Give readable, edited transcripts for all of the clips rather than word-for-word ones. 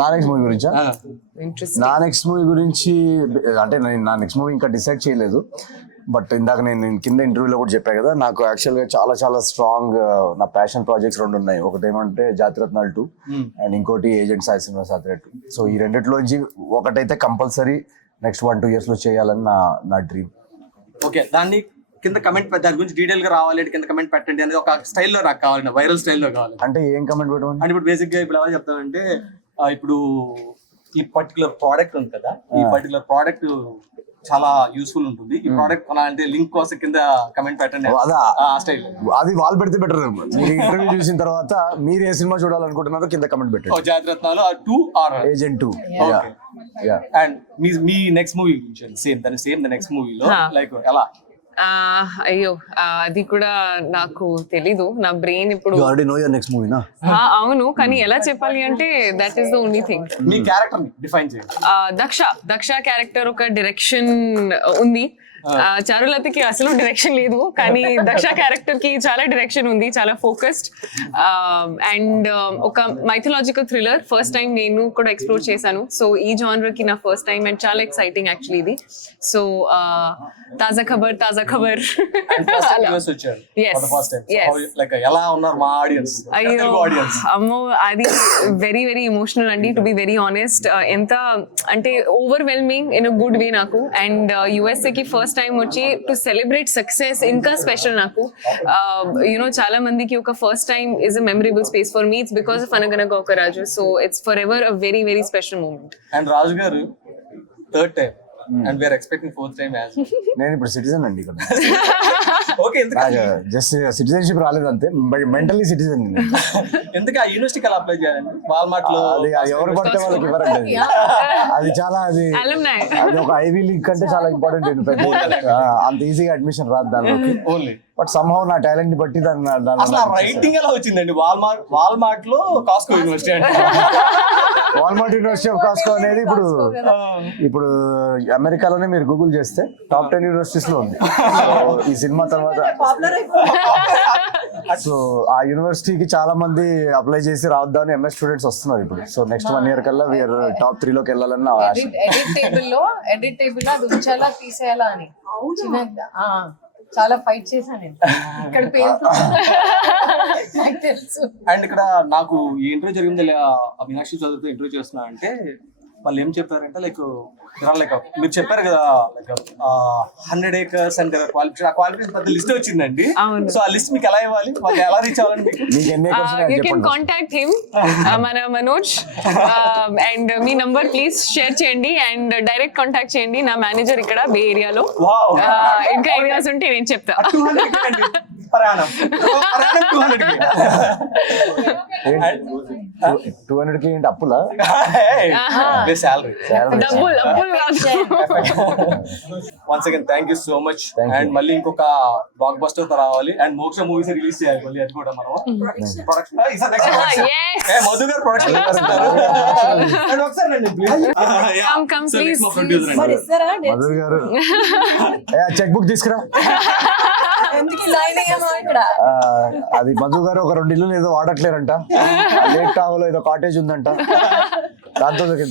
నా next movie గురించా? Interesting. నా నెక్స్ట్ మూవీ గురించి అంటే నేను నా నెక్స్ట్ మూవీ ఇంకా డిసైడ్ చేయలేదు. బట్ ఇందాక నేను కింద ఇంటర్వ్యూలో కూడా చెప్పాను కదా, నాకు యాక్చువల్గా చాలా చాలా స్ట్రాంగ్ నా ప్యాషన్ ప్రాజెక్ట్స్ 2 ఉన్నాయి. ఒకటి ఏమంటే జాతిరత్నాలు 2 అండ్ ఇంకోటి ఏజెంట్ సాయి సినిమా సాత్రే 2. సో ఈ రెండిట్లోంచి ఒకటైతే కంపల్సరీ నెక్స్ట్ 1-2 years లో చేయాలని నా డ్రీమ్. ఓకే, దాన్ని కింద కమెంట్ దాని గురించి డీటెయిల్ గా రావాలి కింద కమెంట్ పెట్టండి అనేది ఒక స్టైల్లో నాకు కావాలి, వైరల్ స్టైల్లో కావాలి. అంటే ఏం కమెంట్ పెట్టమని? అంటే ఇప్పుడు బేసిక్ గా ఇప్పుడు ఎలా చెప్తానంటే ఇప్పుడు ఈ పర్టికులర్ ప్రోడక్ట్ ఉంది కదా, ఈ పర్టికులర్ ప్రోడక్ట్ చాలా యూస్ఫుల్ ఉంటుంది, ఈ ప్రోడక్ట్ అంటే లింక్ కోసం కింద కమెంట్ పెట్టండి ఆ స్టైల్. అది వాళ్ళు పెడితే బెటర్. మీరు ఇంటర్వ్యూ చూసిన తర్వాత మీరు ఏ సినిమా చూడాలనుకుంటున్నారో కింద కమెంట్ పెట్టండి. జాతిరత్నాలు 2 are agent 2. And me next movie same the next మూవీలో లైక్ ఎలా? అయ్యో అది కూడా నాకు తెలీదు, నా బ్రెయిన్ ఇప్పుడు. You already know your next movie, na? అవును, కానీ ఎలా చెప్పాలి అంటే that is the only thing. Me character define చేయండి. దక్ష క్యారెక్టర్ ఒక డైరెక్షన్ ఉంది, చారులతకి అసలు డైరెక్షన్ లేదు, కానీ దక్ష క్యారెక్టర్ కి చాలా డైరెక్షన్ ఉంది, చాలా ఫోకస్డ్. అండ్ ఒక మైథలాజికల్ థ్రిల్లర్ ఫస్ట్ టైం నేను కూడా ఎక్స్ప్లోర్ చేశాను. సో ఈ జానర్ కి నా ఫస్ట్ టైం అండ్ చాలా ఎక్సైటింగ్ యాక్చువల్లీ ఇది. సో తాజా ఖబర్ అయ్యో అమ్మో, అది వెరీ వెరీ ఎమోషనల్ అండి, టు బి వెరీ ఆనెస్ట్. ఎంత అంటే overwhelming in a good way నాకు. అండ్ యుఎస్ఏ కి ఫస్ట్ టైం వచ్చి టు సెలబ్రేట్ సక్సెస్ ఇంకా స్పెషల్ నాకు. యునో చాలా మందికి ఒక first time is a memorable space. For me it's because of Anaganaga Oka Raju. So it's forever a very very special moment. And Raju garu third time and we are expecting fourth time as well. నేను ఇప్పుడు citizen అండి ఇక్కడ. Okay, ఎందుకు just citizenship రాలేదు అంతే, mentally citizen. ఎందుకు ఆ యూనివర్సిటీకి అలా అప్లై చేయాలండి? వాల్మార్ట్ లో ఎవరు పడితే వాళ్ళకి ఇవ్వరండి. అది చాలా అది ఒక ఐవీ లీగ్ కంటే చాలా ఇంపార్టెంట్. అంత ఈజీగా అడ్మిషన్ రాదు దానిలోకి. ఓన్లీ బట్ సమ్హౌ నా టాలెంట్ ని బట్టి అసలు రైటింగ్ ఎలా వచ్చిందండి? వాల్మార్ట్ లో కాస్కో యూనివర్సిటీ అంటే వాల్మార్ట్ యూనివర్సిటీ ఆఫ్ కాస్కో అనేది ఇప్పుడు అమెరికాలోనే మీరు గూగుల్ చేస్తే టాప్ 10 యూనివర్సిటీస్ లో ఉంది. ఈ సినిమా తర్వాత సో ఆ యూనివర్సిటీకి చాలా మంది అప్లై చేసి రావద్దామని ఎంఎస్ స్టూడెంట్స్ వస్తున్నారు ఇప్పుడు. సో నెక్స్ట్ 1 year కల్లా వీఆర్ టాప్ 3 లోకి వెళ్ళాలని నా ఆశ. ఎడిట్ టేబుల్ లో అది ఉంచాలా తీసేయాలా అని చాలా ఫైట్ చేశాను నేను ఇక్కడ తెలుసు. అండ్ ఇక్కడ నాకు ఈ ఇంటర్వ్యూ జరిగింది, మీనాక్షి చదువుతూ ఇంటర్వ్యూ చేస్తున్నా అంటే వాళ్ళు ఏం చెప్పారంటే లైక్ మీరు చెప్పారు కదా లైక్ 100 acres అండ్ క్వాలిఫికేషన్, ఆ క్వాలిఫికేషన్ పెద్ద లిస్ట్ వచ్చిందండి. సో ఆ లిస్ట్ మీకు ఎలా ఇవ్వాలి, వాళ్ళు ఎలా రీచ్ అవ్వాలండి? You can contact him, మన Manoj, and me number please share చేయండి అండ్ డైరెక్ట్ కాంటాక్ట్ చేయండి. నా మేనేజర్ ఇక్కడ బే ఏరియాలో. ఇంకా ఐడియాస్ ఉంటే నేను చెప్తా. 200K ఏంటి అప్పులా? డబ్బులు once again thank you so much. And మళ్ళీ ఇంకొక బ్లాక్ బస్టర్ తో రావాలి అండ్ మోక్ష మూవీస్ రిలీజ్ చేయాలి మళ్ళీ, అది కూడా మనం ప్రొడక్షన్ మధు గారు ప్రొడక్షన్ మధు గారు చెక్ బుక్ తీసుకురా. అది మధు గారు ఒక 2 ఇల్లు ఏదో వాడట్లేరంట, లేట్ టావలో ఏదో కాటేజ్ ఉందంట,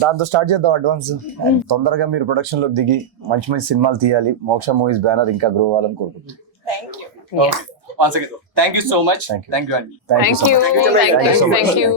దాంతో స్టార్ట్ చేద్దాం అడ్వాన్స్. తొందరగా మీరు ప్రొడక్షన్ లో దిగి మంచి మంచి సినిమాలు తీయాలి. మోక్ష మూవీస్ బ్యానర్ ఇంకా గ్రో అవ్వాలని కోరుకుంటున్నాను. Thank you so much. Thank you అండి. Thank you.